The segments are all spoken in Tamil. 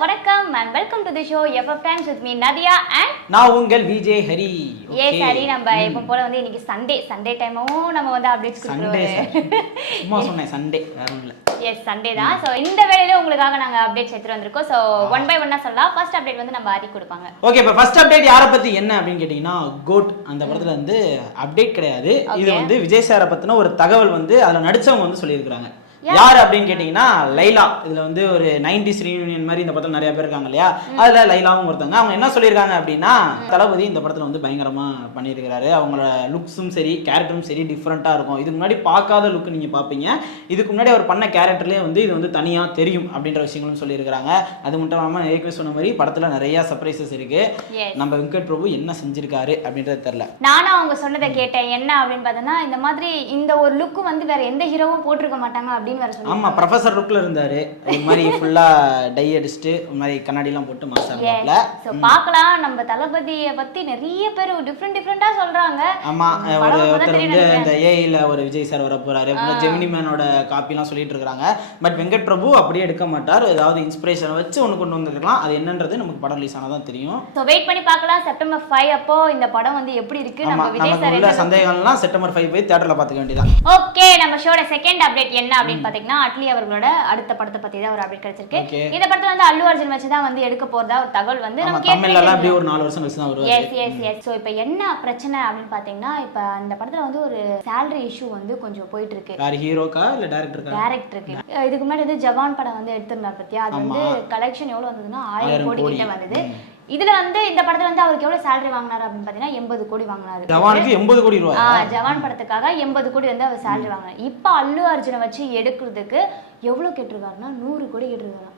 வணக்கம் and welcome to the show FF Times with me Nadia and நான் உங்கள் விஜய் ஹரி. yes ஹரி, நம்ம எப்போ போல வந்து இன்னைக்கு சண்டே டைமும் நம்ம வந்து அப்டேட்ஸ் கொடுக்குறோம். சும்மா சொன்னேன் சண்டே வேற ஒண்ணும் இல்ல. எஸ் சண்டே தான். ஸோ இந்த வேளையில உங்களுக்காக நாங்க அப்டேட்ஸ் எடுத்துட்டு வந்திருக்கோம். ஸோ ஒன் பை ஒன்னா சொல்லலாம். ஃபர்ஸ்ட் அப்டேட் வந்து நம்ம ஹரி கொடுப்பாங்க. ஓகே, இப்போ ஃபர்ஸ்ட் அப்டேட் யாரை பத்தி என்ன அப்படின்னு கேட்டீங்கன்னா, கோட் அந்த படத்துல வந்து அப்டேட் கிடையாது. இது வந்து விஜய் சாரை பத்தின ஒரு தகவல் வந்து அதுல நடிச்சவங்க வந்து சொல்லியிருக்காங்க. யார் அப்படின்னு கேட்டீங்கன்னா லைலா. இதுல வந்து ஒரு 90s ரீயூனியன் மாதிரி இந்த படத்துல நிறைய பேர் இருக்காங்க இல்லையா, அதுல லைலாவும் ஒருத்தவங்க. அவங்க என்ன சொல்லியிருக்காங்க அப்படின்னா, தளபதி இந்த படத்துல வந்து பயங்கரமா பண்ணியிருக்கிறாரு. அவங்களோட லுக்ஸும் சரி கேரக்டரும் சரி டிஃப்ரெண்டா இருக்கும். இதுக்கு முன்னாடி பார்க்காத லுக் நீங்க பாப்பீங்க. இதுக்கு முன்னாடி அவர் பண்ண கேரக்டர்லேயே வந்து இது வந்து தனியா தெரியும் அப்படின்ற விஷயங்களும் சொல்லியிருக்காங்க. அது மட்டும் இல்லாம ஏற்கனவே சொன்ன மாதிரி படத்துல நிறைய சர்ப்ரைசஸ் இருக்கு. நம்ம வெங்கட் பிரபு என்ன செஞ்சிருக்காரு அப்படின்றது தெரியல. நானும் அவங்க சொன்னதை கேட்டேன். என்ன அப்படின்னு பார்த்தோன்னா, இந்த மாதிரி இந்த ஒரு லுக் வந்து வேற எந்த ஹீரோவும் போட்டிருக்க மாட்டாங்க அப்படின்னு. ஆமா, ப்ரொஃபசர் லுக்ல இருந்தாரு. ஒரு மாதிரி ஃபுல்லா டை அடிச்சிட்டு ஒரு மாதிரி கண்ணாடி எல்லாம் போட்டு மாசாப்ல. சோ பார்க்கலாம். நம்ம தளபதியை பத்தி நிறைய பேர் டிஃபரெண்டா சொல்றாங்க. ஆமா, ஒருத்தர் வந்து இந்த ஏஐல ஒரு விஜய் சார் வர போறாரு, ஜெமினி மேனோட காப்பி எல்லாம் சொல்லிட்டு இருக்காங்க. பட் வெங்கட் பிரபு அப்படியே எடுக்க மாட்டார். ஏதாவது இன்ஸ்பிரேஷன் வச்சு ஒன்னு கொண்டு வந்திருக்கலாம். அது என்னன்றது நமக்கு படம் ரிலீஸ் ஆனதான் தெரியும். சோ வெயிட் பண்ணி பார்க்கலாம். செப்டம்பர் 5 அப்போ இந்த படம் வந்து எப்படி இருக்கு, நம்ம விஜய் சார் என்ன சந்தேகம்லாம் செப்டம்பர் 5 போய் தியேட்டர்ல பாத்துக்க வேண்டியதான். ஓகே, நம்ம ஷோட செகண்ட் அப்டேட் என்ன அப்படின்னு பாத்தீங்கன்னா, அட்லி அவர்களோட அடுத்த படத்தை பத்தி தான் ஒரு அப்டேட் கிடைச்சிருக்கு. இந்த படத்துல வந்து அல்லு அர்ஜுன் வச்சு தான் வந்து எடுக்க போறதா ஒரு தகவல் வந்து நமக்கு தமிழ்ல எல்லாம் அப்படியே ஒரு 4 வருஷம் கழிச்சு தான் வருவாரு. எஸ். சோ இப்போ என்ன பிரச்சனை அப்படின்னு பாத்தீங்கன்னா, இப்போ அந்த படத்துல வந்து ஒரு salary இஷ்யூ வந்து கொஞ்சம் போயிட்டு இருக்கு. யார், ஹீரோக்கா இல்ல டைரக்டருக்கா? டைரக்டருக்கு. இதுக்கு முன்னாடி வந்து ஜவான் படம் வந்து எடுத்திருந்தார் பத்தியா, அது வந்து கலெக்ஷன் எவ்வளவு வந்ததுன்னா 1000 கோடி கிட்ட வந்தது. இதுல வந்து இந்த படத்துல வந்து அவருக்கு எவ்வளவு salary வாங்கினாரு அப்படின்னு பாத்தீங்கன்னா 80 கோடி வாங்கினாரு. ஜவானுக்கு 80 கோடி ரூபாய். ஜவான் படத்துக்காக 80 கோடி வந்து அவர் salary வாங்கினாரு. இப்போ அல்லு அர்ஜுனை வச்சு எடுக்கிறதுக்கு எவ்வளவு கேட்டிருக்காருன்னா 100 கோடி கேட்டிருக்காரு.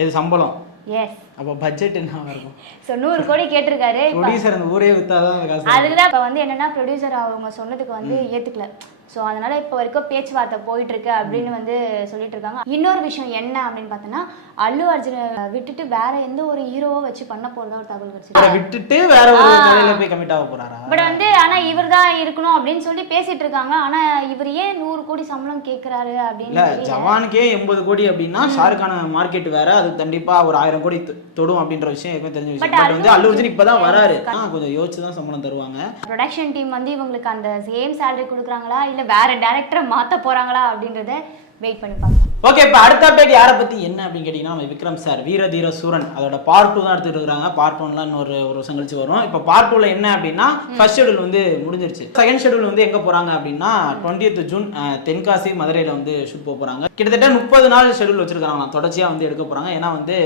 எது சம்பளம்? எஸ். அப்ப பட்ஜெட் என்ன இருக்கும்? சோ 100 கோடி கேட்டிருக்காரு. ப்ரொடியூசர் அந்த ஊரே வித்தாதான் காசு. அதுக்குதான் இப்ப வந்து என்னன்னா, ப்ரொடியூசர் அவங்க சொன்னதுக்கு வந்து ஏத்துக்கல. ஸோ அதனால இப்போ வரைக்கும் பேச்சுவார்த்தை போயிட்டு இருக்கு அப்படின்னு வந்து சொல்லிட்டு இருக்காங்க. இன்னொரு விஷயம் என்ன அப்படின்னு பார்த்தோன்னா, அல்லு அர்ஜுனை விட்டுட்டு வேற எந்த ஒரு ஹீரோவோ வச்சு பண்ண போறதா ஒரு தகவல் கிடைச்சிருக்கு. விட்டுட்டு வேற ஒரு கதையில போய் கமிட் ஆக போறாரா? பட் வந்து ஆனா இவர் தான் இருக்கணும் அப்படின்னு சொல்லி பேசிட்டு இருக்காங்க. ஆனா இவர் ஏன் 100 கோடி சம்பளம் கேட்கிறாரு அப்படின்னு. ஜவானுக்கே 80 கோடி அப்படின்னா ஷாருக்கான மார்க்கெட் வேற, அது கண்டிப்பா ஒரு 1000 கோடி தொடும் அப்படின்ற விஷயம் ஏற்கனவே தெரிஞ்ச விஷயம். பட் வந்து அல்லு அர்ஜுன் இப்பதான் வராரு, கொஞ்சம் யோசிச்சு தான் சம்பளம் தருவாங்க. ப்ரொடக்ஷன் டீம் வந்து இவங்களுக்கு அந்த சேம் salary கொடுக்குறாங்களா இல்ல வேற டைரக்டரை மாத்த போறாங்களா அப்படின்றத வெயிட் பண்ணி பார்க்கலாம். ஓகே, இப்போ அடுத்த அப்டேட் யாரை பத்தி என்ன அப்படின்னு கேட்டீங்கன்னா, விக்ரம் சார் வீர தீர சூரன் அதோட பார்ட் 2 தான் எடுத்துட்டு இருக்காங்க. பார்ட் 1லாம் இன்னொரு வருஷம் கழிச்சு வரும். இப்போ பார்ட் 2ல என்ன அப்படின்னா, ஃபர்ஸ்ட் ஷெட்யூல் வந்து முடிஞ்சிருச்சு. செகண்ட் ஷெட்யூல் வந்து எங்க போறாங்க அப்படின்னா 20th ஜூன் தென்காசி மதுரையில வந்து ஷூட் போறாங்க. கிட்டத்தட்ட 30 நாள் ஷெட்யூல் வச்சிருக்காங்க. தொடர்ச்சியா வந்து எடுக்க போறாங்க. ஏன்னா வந்து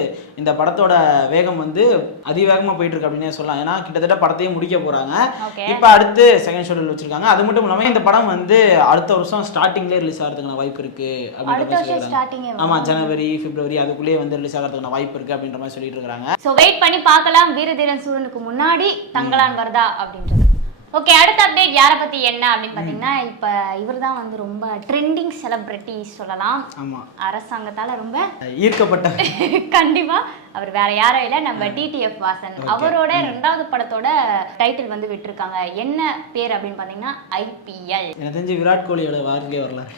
இந்த படத்தோட வேகம் வந்து அதிவேகமா போயிட்டு இருக்கு அப்படின்னே சொல்லலாம். ஏன்னா கிட்டத்தட்ட படத்தையும் முடிக்க போறாங்க. இப்போ அடுத்து செகண்ட் ஷெட்யூல் வச்சிருக்காங்க. அது மட்டும் இல்லாம இந்த படம் வந்து அடுத்த வருஷம் ஸ்டார்டிங்லேயே ரிலீஸ் ஆகிறதுக்கான வாய்ப்பு இருக்கு அப்படின்னு. ஆமா, ஜனவரி பிப்ரவரி அதுக்குள்ளே வந்து ரிலீஸ் ஆகிறதுக்கான வாய்ப்பு இருக்கு அப்படின்ற மாதிரி சொல்லிட்டு இருக்காங்க. சோ வெயிட் பண்ணி பார்க்கலாம், வீரதீரன் சூரனுக்கு முன்னாடி தங்கலான் வருதா அப்படின்றது. ஓகே, அடுத்த அப்டேட் யாரை பத்தி என்ன அப்படின்னு பாத்தீங்கன்னா, இப்ப இவர் தான் வந்து ரொம்ப ட்ரெண்டிங் செலிபிரிட்டி சொல்லலாம். ஆமா, அரசாங்கத்தால ரொம்ப ஈர்க்கப்பட்ட. கண்டிப்பா அவர் வேற யாரும் இல்ல, நம்ம டிடிஎஃப் வாசன். அவரோட 2வது படத்தோட டைட்டில் வந்து விட்டுருக்காங்க. என்ன பேர் அப்படின்னு பாத்தீங்கன்னா ஐபிஎல். எனக்கு தெரிஞ்சு விராட் கோலியோட வாழ்க்கை வரலாம்.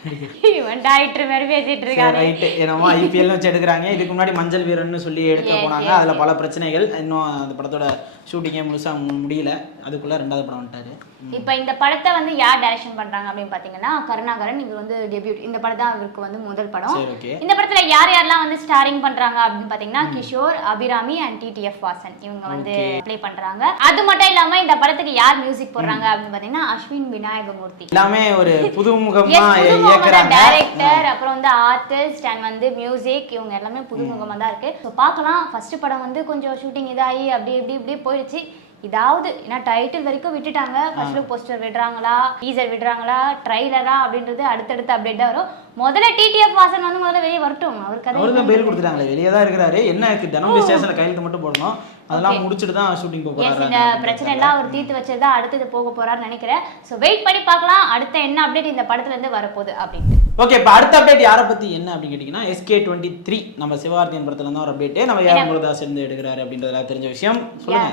இவன் டைரக்டர் மாதிரி பேசிட்டு இருக்காரு. ரைட், என்னமோ ஐபிஎல் வச்சு எடுக்கிறாங்க. இதுக்கு முன்னாடி மஞ்சள் வீரன்னு சொல்லி எடுக்க போனாங்க. அதுல பல பிரச்சனைகள். இன்னும் அந்த படத்தோட ஷூட்டிங்கே முழுசா முடியல. அதுக்குள்ள 2வது படம் வந்துட்டாரு. இப்ப இந்த படத்தை வந்து யார் டைரக்ஷன் பண்றாங்க அப்படின்னு பாத்தீங்கன்னா, கருணாகரன். இது வந்து டெபியூட். இந்த படம் தான் அவருக்கு வந்து முதல் படம். இந்த படத்துல யாரெல்லாம் வந்து ஸ்டாரிங் பண்றாங்க அப்படின்னு பாத்தீங்கன்னா, கிஷோர், அபிராமி அண்ட் டிடிஎஃப் வாசன் இவங்க வந்து ப்ளே பண்றாங்க. அது மட்டும் இல்லாம இந்த படத்துக்கு யார் மியூசிக் போடுறாங்க அப்படின்னு பாத்தீங்கன்னா, அஸ்வின் விநாயகமூர்த்தி. எல்லாமே ஒரு புதுமுகமா இயக்குறாங்க. டைரக்டர், அப்புறம் வந்து ஆர்டிஸ்ட் அண்ட் வந்து மியூசிக், இவங்க எல்லாமே புதுமுகமா தான் இருக்கு. ஸோ பார்க்கலாம். ஃபர்ஸ்ட் படம் வந்து கொஞ்சம் ஷூட்டிங் இதாகி அப்படி போயிடுச்சு. இதாவது ஏன்னா டைட்டில் வரைக்கும் விட்டுட்டாங்க. ஃபர்ஸ்ட் லுக் போஸ்டர் விடுறாங்களா, டீசர் விடுறாங்களா, ட்ரைலரா அப்படின்றது அடுத்தடுத்த அப்டேட் தான் வரும். முதல்ல டிடிஎஃப் வாசன் வந்து முதல்ல வெளியே வரட்டும். அவருக்கு பெயில் கொடுத்துட்டாங்களே, வெளியே தான் இருக்கிறாரு. என்ன தினமும் ஸ்டேஷன்ல கையெழுத்து மட்டும் போடணும். அதெல்லாம் முடிச்சிட்டு தான் ஷூட்டிங் போக போறாரு. இந்த பிரச்சனை எல்லாம் அவர் தீர்த்து வச்சதா அடுத்தது போக போறாருன்னு நினைக்கிறேன். சோ வெயிட் பண்ணி பார்க்கலாம் அடுத்த என்ன அப்டேட் இந்த படத்துல இருந்து வரப்போகுது அப்படின்னு. ஓகே, இப்போ அடுத்த அப்டேட் யாரை பத்தி என்ன அப்படின்னு கேட்டீங்கன்னா SK23 நம்ம சிவகார்த்திகேயன் படத்துல இருந்தா ஒரு அப்டேட். நம்ம ஏஆர் முருகதாஸ் இருந்து எடுக்கிறாரு அப்படின்றதுல தெரிஞ்ச விஷயம். சொல்லுங்க.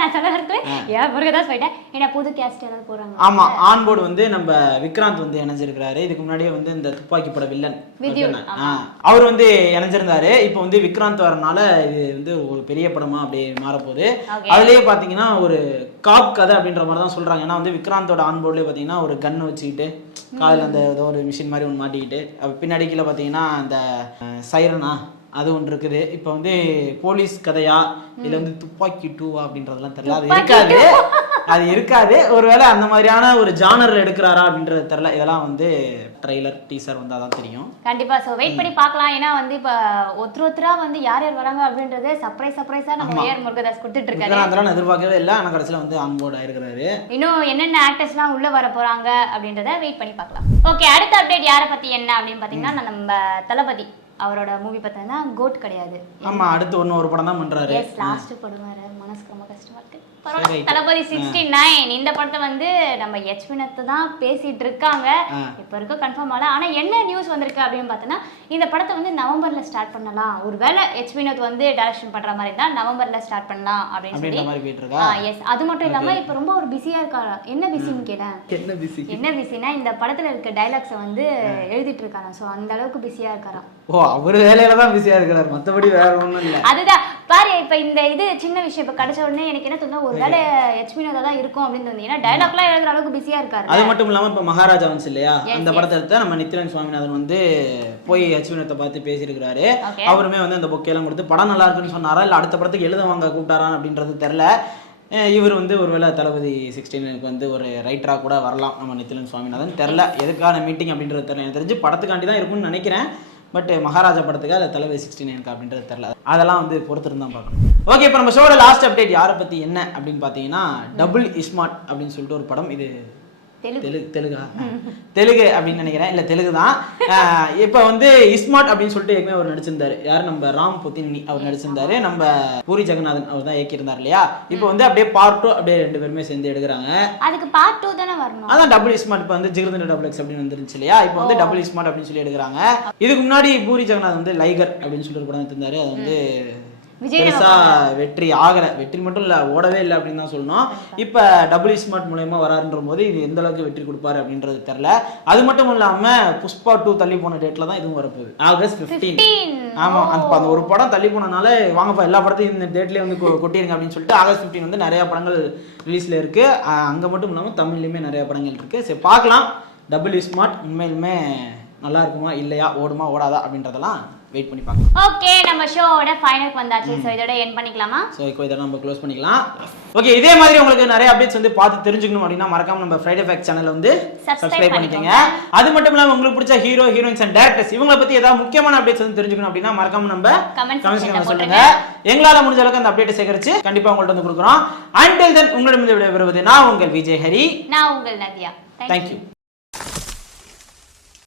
நான் சொல்ல இருக்கேன் ஏஆர் முருகதாஸ் போயிட்டேன். ஏன்னா புது கேஸ்ட் ஏதாவது போறாங்க. ஆமா, ஆன் போர்டு வந்து நம்ம விக்ராந்த் வந்து இணைஞ்சிருக்காரு. இதுக்கு முன்னாடியே வந்து இந்த துப்பாக்கி பட வில்லன் அவர் வந்து இணைஞ்சிருந்தாரு. இப்போ வந்து விக்ராந்த் வரனால இது வந்து ஒரு பெரிய படமா அப்படியே மாறப்போகுது. அதுலயே பாத்தீங்கன்னா ஒரு காப் கதை அப்படின்ற மாதிரி தான் சொல்றாங்க. ஏன்னா வந்து விக்ராந்தோட ஆன் போர்ட்லயே பாத்தீங்கன்னா ஒரு கன் வச்சுக்கிட்டு காதில் அந்த ஏதோ ஒரு மிஷின் மாதிரி ஒன்று மாட்டிக்கிட்டு பின்னாடி கீழே பார்த்தீங்கன்னா அந்த சைரனா அது ஒன்று இருக்குது. இப்போ வந்து போலீஸ் கதையா இல்லை வந்து துப்பாக்கி 2 அப்படின்றதெல்லாம் தெரியல. அது இருக்காது. ஒருவேளை அந்த மாதிரியான ஒரு ஜானர் எடுக்கிறாரா அப்படின்றது தெரியல. இதெல்லாம் வந்து ட்ரெய்லர் டீசர் வந்தால் தான் தெரியும். கண்டிப்பா. ஸோ வெயிட் பண்ணி பார்க்கலாம். ஏன்னா வந்து இப்போ ஒருத்தரா வந்து யார் யார் வராங்க அப்படின்றது சர்ப்ரைஸா நம்ம ஏஆர் முருகதாஸ் கொடுத்துட்டு இருக்காரு. அதெல்லாம் நான் எதிர்பார்க்கவே இல்லை. ஆனால் கடைசியில் வந்து ஆன் போர்ட் ஆயிருக்கிறாரு. இன்னும் என்னென்ன ஆக்டர்ஸ்லாம் உள்ள வர போறாங்க அப்படின்றத வெயிட் பண்ணி பார்க்கலாம். ஓகே, அடுத்த அப்டேட் யாரை பத்தி என்ன அப்படின்னு பார்த்தீங்கன்னா நம்ம தளபதி அவரோட மூவி பார்த்தீங்கன்னா கோட் கிடையாது. ஆமா, அடுத்து ஒரு படம் தான் பண்றாரு. எஸ், லாஸ்ட் படம் வேற. மனசுக்கு ரொம்ப கஷ்டமா இருக்கு. தளபதி 69 இந்த படத்தை வந்து நம்ம எச் வினத்தை தான் பேசிட்டு இருக்காங்க. இப்ப இருக்க கன்ஃபார்ம் ஆகல. ஆனா என்ன நியூஸ் வந்திருக்கு அப்படின்னு பார்த்தோன்னா இந்த படத்தை வந்து நவம்பர்ல ஸ்டார்ட் பண்ணலாம். ஒருவேளை எச் வினோத் வந்து டைரக்ஷன் பண்ற மாதிரி தான் நவம்பர்ல ஸ்டார்ட் பண்ணலாம் அப்படின்னு சொல்லி. எஸ், அது மட்டும் இல்லாம இப்ப ரொம்ப ஒரு பிஸியா இருக்காரு. என்ன பிஸின்னு கேட்டேன். என்ன பிஸினா இந்த படத்துல இருக்க டைலாக்ஸை வந்து எழுதிட்டு இருக்காரு. ஸோ அந்த அளவுக்கு பிஸியா இருக்காராம். ஓ, அவர் வேலையில தான் பிஸியா இருக்காரு, மத்தபடி வேற ஒண்ணும் இல்ல. அதுதான் பாரு. இப்ப இந்த இது சின்ன விஷயம் இப்ப கிடைச்ச உடனே எனக்கு என்ன தோணுது, ஒரு வேலை எச் வினோதா தான் இருக்கும் அப்படின்னு தோணுது. ஏன்னா டைலாக்லாம் எழுதுற அளவுக்கு பிஸியா இருக்காரு. அது மட்டும் இல்லாம இப்ப மகாராஜா வந்து இல்லையா, அந்த படத்தை எடுத்து நம்ம நித்யன் சுவாமிநாதன் வந்து போய் எச் வினோத்தை பார்த்து பேசியிருக்கிறாரு. அவருமே வந்து அந்த பொக்கேலாம் கொடுத்து படம் நல்லா இருக்குன்னு சொன்னாரா இல்ல அடுத்த படத்துக்கு எழுத வாங்க கூப்பிட்டாரா அப்படின்றது தெரியல. இவர் வந்து ஒருவேளை தளபதி 16 வந்து ஒரு ரைட்டரா கூட வரலாம் நம்ம நித்யன் சுவாமிநாதன். தெரியல எதுக்கான மீட்டிங் அப்படின்றது தெரியல. எனக்கு தெரிஞ்சு படத்துக்காண்டி தான் இருக்கும்னு நினைக்கிறேன். பட் மகாராஜா படத்துக்கு அதில் தளபதி 69 அப்படின்றது தெரியல. அதெல்லாம் வந்து பொறுத்திருந்து தான் பார்க்கணும். ஓகே, இப்போ நம்ம ஷோட லாஸ்ட் அப்டேட் யாரை பற்றி என்ன அப்படின்னு பார்த்தீங்கன்னா டபுள் இஸ்மார்ட் அப்படின்னு சொல்லிட்டு ஒரு படம். இது தெலுங்கு அப்படின்னு நினைக்கிறேன். இல்லை தெலுங்கு தான். இப்போ வந்து இஸ்மார்ட் அப்படின்னு சொல்லிட்டு ஏற்கனவே அவர் நடிச்சிருந்தாரு. யார் நம்ம ராம் புத்தினி அவர் நடிச்சிருந்தாரு. நம்ம பூரி ஜெகநாதன் அவர் தான் இயக்கியிருந்தார் இல்லையா. இப்போ வந்து அப்படியே பார்ட் 2 அப்படியே 2 பேருமே சேர்ந்து எடுக்கிறாங்க. அதுக்கு பார்ட் 2 தானே வரணும். அதான் டபுள் இஸ்மார்ட். இப்போ வந்து ஜிகிருதண்டா டபுள் எக்ஸ் அப்படின்னு வந்துருச்சு இல்லையா. இப்போ வந்து டபுள் இஸ்மார்ட் அப்படின்னு சொல்லி எடுக்கிறாங்க. இதுக்கு முன்னாடி பூரி ஜெகநாதன் வந்து லைகர் அப்படின்னு சொல்லி ஒரு படம் எடுத்திருந்தாரு. அது வந்து பெருசா வெற்றி ஆகலை. வெற்றி மட்டும் இல்லை, ஓடவே இல்லை அப்படின்னு தான் சொல்லணும். இப்போ டபுள் ஸ்மார்ட் மூலயமா வராருன்ற போது இது எந்த அளவுக்கு வெற்றி கொடுப்பாரு அப்படின்றது தெரியல. அது மட்டும் இல்லாம புஷ்பா 2 தள்ளி போன டேட்ல தான் இதுவும் வரப்போகுது, ஆகஸ்ட் 15. ஆமா, அந்த ஒரு படம் தள்ளி போனனால வாங்கப்பா எல்லா படத்தையும் இந்த டேட்லயே வந்து கொட்டிருங்க அப்படின்னு சொல்லிட்டு ஆகஸ்ட் 15 வந்து நிறைய படங்கள் ரிலீஸ்ல இருக்கு. அங்க மட்டும் இல்லாம தமிழ்லயுமே நிறைய படங்கள் இருக்கு. சரி பார்க்கலாம், டபுள் ஸ்மார்ட் உண்மையிலுமே நல்லா இருக்குமா இல்லையா, ஓடுமா ஓடாதா அப்படின்றதெல்லாம் வெயிட் பண்ணி பார்க்கலாம். ஓகே, நம்ம ஷோவோட ஃபைனலுக்கு வந்தாச்சு. சோ இதோட எண்ட் பண்ணிக்கலாமா? சோ இப்போ இதெல்லாம் நம்ம க்ளோஸ் பண்ணிக்கலாம். ஓகே, இதே மாதிரி உங்களுக்கு நிறைய அப்டேட்ஸ் வந்து பார்த்து தெரிஞ்சுக்கணும் அப்படின்னா மறக்காம நம்ம ஃப்ரைடே ஃபேக்ட் சேனலை வந்து சப்ஸ்கிரைப் பண்ணிக்கங்க. அது மட்டும் இல்லாம உங்களுக்கு பிடிச்ச ஹீரோ ஹீரோயின்ஸ் அண்ட் டைரக்டர்ஸ் இவங்களை பத்தி ஏதாவது முக்கியமான அப்டேட்ஸ் வந்து தெரிஞ்சுக்கணும் அப்படின்னா மறக்காம நம்ம கமெண்ட் செக்ஷன்ல சொல்லுங்க. எங்களால முடிஞ்ச அளவுக்கு அந்த அப்டேட் சேகரிச்சு கண்டிப்பா உங்கள்ட்ட வந்து கொடுக்குறோம். until then உங்களிடமிருந்து விடைபெறுவது நான் உங்கள் விஜய் ஹரி. நான் உங்கள் நதியா. Thank you.